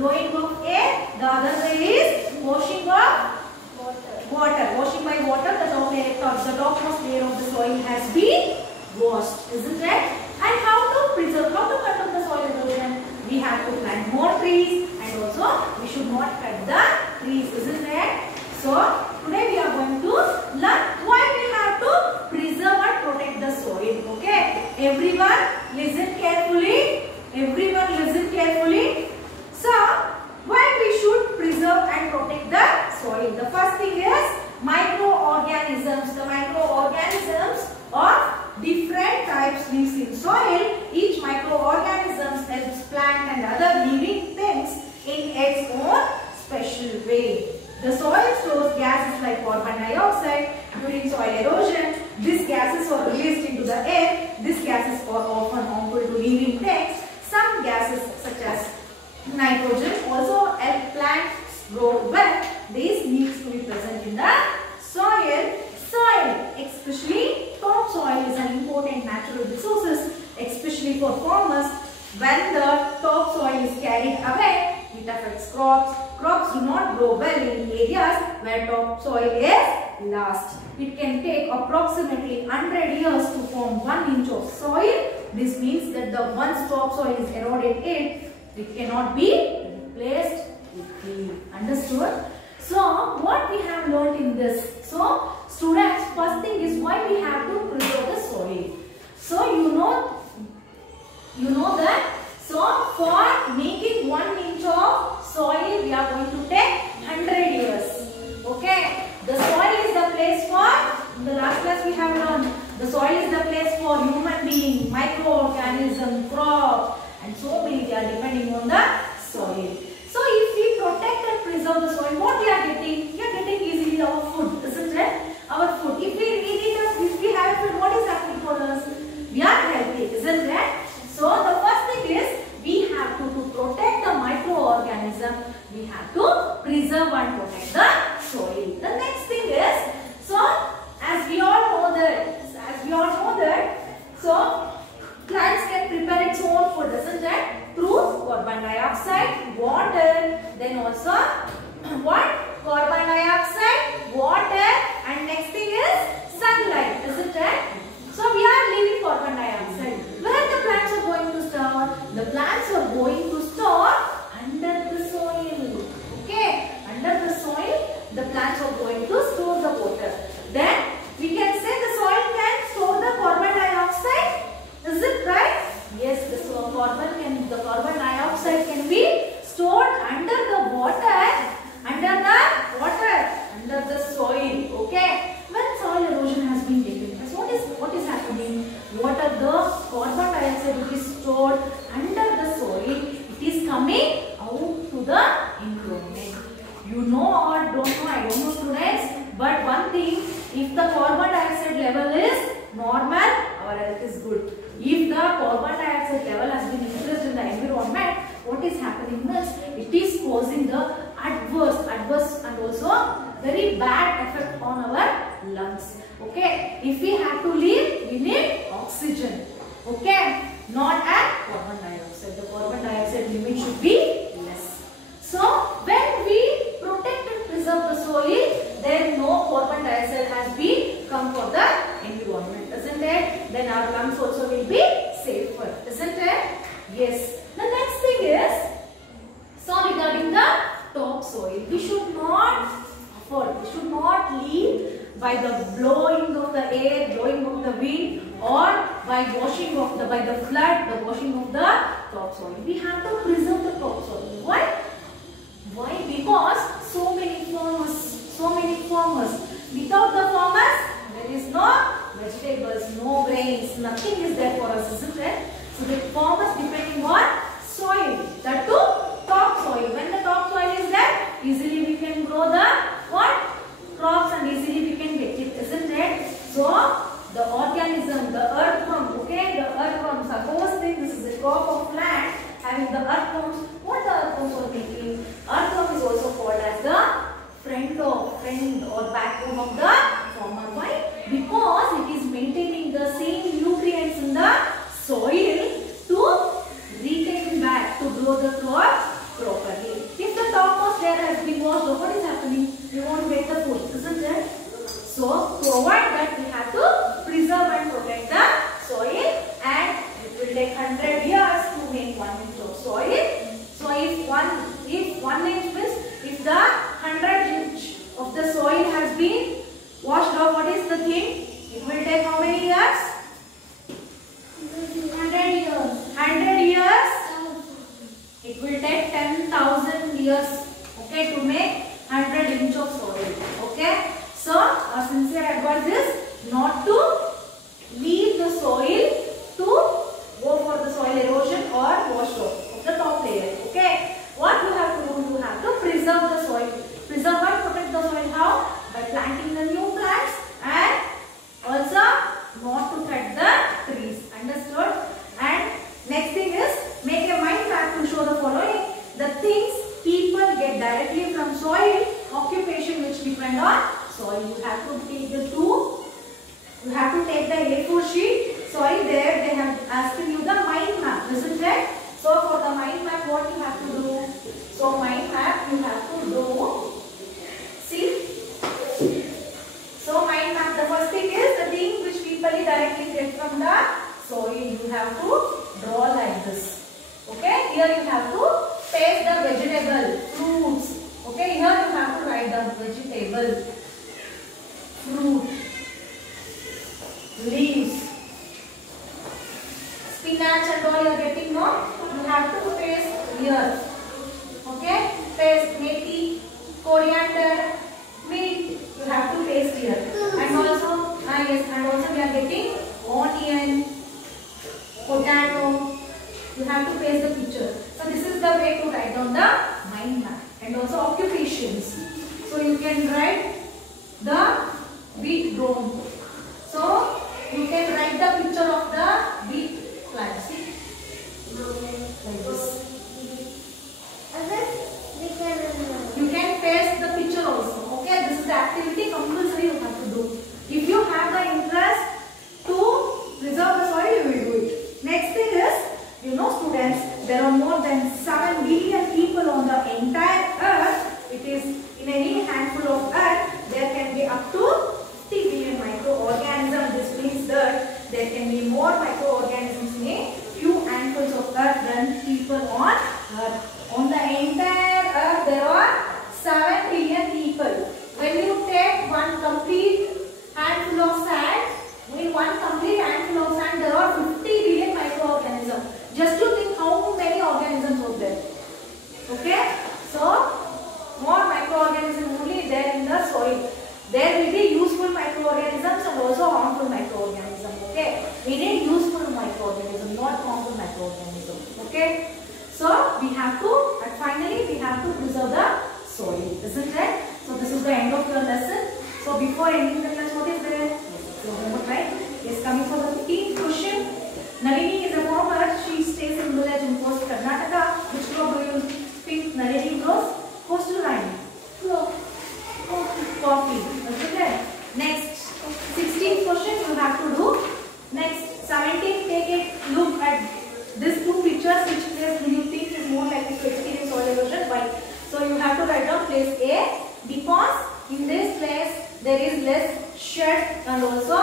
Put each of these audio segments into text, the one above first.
blowing of air. The other way is washing of water. Washing by water, the topmost layer of the soil has been washed, isn't it? And how to preserve, how to control the soil erosion? We have to plant more trees, and also we should not cut the trees, isn't it? So today we are going to learn why we have to preserve and protect the soil. Okay, everyone listen carefully. Everyone listen carefully. So why we should preserve and protect the soil? The first thing is microorganisms. The microorganisms of different types lives in soil. Each microorganism helps plant and other living things in its own special way. The soil stores gases like carbon dioxide. During soil erosion, these gases are released into the air. These gases are often harmful to living things. Some gases such as nitrogen also help plants grow well. This needs to be present in the soil. Soil, especially topsoil, is an important natural resource, especially for farmers. When the topsoil is carried away, it affects crops. Crops do not grow well in areas where topsoil is lost. It can take approximately 100 years to form 1 inch of soil. This means that the once topsoil is eroded, it cannot be replaced quickly. Understood? So, what we have learned in this? So, students, first thing is why we have to preserve the soil. So, you know that. So, for making 1 inch of soil, we are going to take 100 years. Okay. The soil is the place for, in the last class we have learned, the soil is the place for human being, microorganism, crop, and so many. They are depending on the soil. So, if we protect and preserve the soil, what we are getting? We are getting easily our food, isn't it? Our food. If we have food, what is happening for us? We are healthy, isn't it? So, the first thing is, we have to protect the microorganism. We have to preserve and protect the soil. The next thing is, so as we all know that, so plants can prepare its own food, isn't it? Through carbon dioxide, water, then also what? Carbon dioxide, water, and next thing is sunlight, isn't it? So we are leaving carbon dioxide. Where the plants are going to store? The plants are going to store under the soil. Okay, under the soil, the plants are going to store the water. Then we can say the soil can store the carbon dioxide. Is it right? Yes, the carbon dioxide can be stored under the water, under the soil. Okay. When soil erosion has been taken place, what is happening? The carbon dioxide which is stored under the soil, it is coming out to the environment. You know or don't know, I don't know students, but one thing, if the carbon dioxide level is normal, our health is good. If the carbon dioxide level has been increased in the environment, what is happening is, it is causing the adverse and also very bad effect on our lungs. Okay, if we have to live, we need oxygen. Okay, not at carbon dioxide. The carbon dioxide limit should be less. So, when we protect and preserve the soil, then no carbon dioxide has been come for the environment, isn't it? Then our lungs also will be safer, isn't it? Yes. The next thing is, so regarding the topsoil, we should not leave by the blowing of the air, blowing of the wind, or by washing of by the flood, the washing of the topsoil. We have to preserve the topsoil. Why? Why? Because so many farmers. Without the farmers, there is no vegetables, no grains, nothing is there for us, isn't it? So the farmers depending on soil, that too topsoil. When the topsoil is there, easily we can grow the what? Crops, and easily we can get it, isn't it? So the organism, the earthworm, okay, the earthworm, suppose this is a crop of plant having the earthworms. What the earthworms are making? Earthworm is also called as the friend or backbone of the farmer. Why? Because it is maintaining the same nutrients in the soil to retain back to grow the crop properly. So to avoid that, we have to preserve and protect the soil, and it will take 100 years to make 1 inch of soil. So if 1 inch means if the 100 inch of the soil has been washed off, what is the thing? It will take how many years? 100 years. 100 years. It will take 10,000 years, okay, to make 100 inch of soil. Okay. So our sincere advice is not to leave the soil to go for the soil erosion or wash off of the top layer. Okay. What you have to do? You have to preserve the soil. Preserve and protect the soil. How? By planting the new plants and also not to cut the trees. Understood? And next thing is make a mind map to show the following: the things people get directly from soil, occupation which depend on soil. You have to take the two. You have to take the A4 sheet. Sorry, there they have asked you the mind map, isn't it? So for the mind map, what you have to do? So mind map you have to do. See. So mind map, the first thing is the thing which people directly get from the soil. You have to draw like this. Okay. Here you have to paste the vegetable, fruits. Okay. Here you have to write the vegetable, fruit, leaves, spinach and all you are getting, no? You have to paste here. Okay? Paste methi, coriander, mint. You have to paste here. And also, yes, and also we are getting onion, potato. You have to paste the picture. So this is the way to write down the mind map. And also occupations. So you can write the wheat grown. So you can write the picture of the wheat plant. See? Like this. You can paste the picture also. Okay, this is the activity compulsory you have to do. If you have the interest to preserve the soil, you will do it. Next thing is, you know students, there are more than 7 billion people on the entire earth. It is in any handful of earth, there can be up to 50 billion microorganisms. This means that there can be more microorganisms in a few handfuls of earth than people on earth. On the entire earth, there are 7 billion people. When you take one complete handful of sand, in one complete handful of sand, there are 50 billion microorganisms. Just to think how many organisms are there. Okay? So, more microorganisms only there in the soil. There will be useful microorganisms and also harmful microorganisms. Okay? We need useful microorganisms, not harmful microorganisms. Okay? So, we have to, and finally, we have to preserve the soil. Isn't it? So, this is the end of your lesson. So, before ending the class, what is there? So, homework, right? Yes, coming for the 15th question. Nalini is a farmer. She stays in village in coast Karnataka. Which crop do you think Nalini grows? Coastal line. Coffee. Okay. Next, 16th question you have to do. Next, 17th, take a look at these two pictures. Which place do you think is more likely to experience soil erosion? Why? So you have to write down place A, because in this place there is less shed and also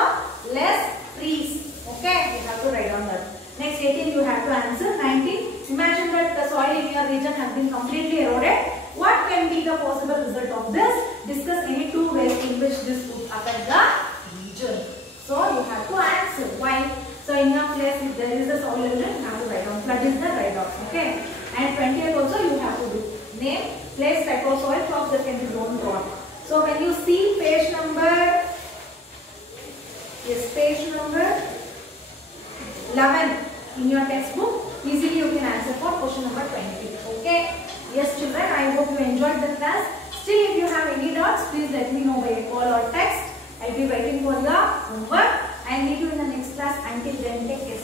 less trees. Okay, you have to write down that. Next, 18 you have to answer. 19, imagine that the soil in your region has been completely eroded. What can be the possible result of this? Discuss any two ways in which this would affect the region. So you have to answer. Why? So in your place, if there is a soil erosion, you have to write down. Flood is the write-off. Okay. And 20th also you have to do. Name, place, type of soil, crops that can be grown on. So when you see page number, yes, page number 11 in your textbook, easily you can answer for question number 20. Okay. Yes children, I hope you enjoyed the class. Still, if you have any doubts, please let me know by a call or text. I will be waiting for your homework. I will meet you in the next class. Until then, take care.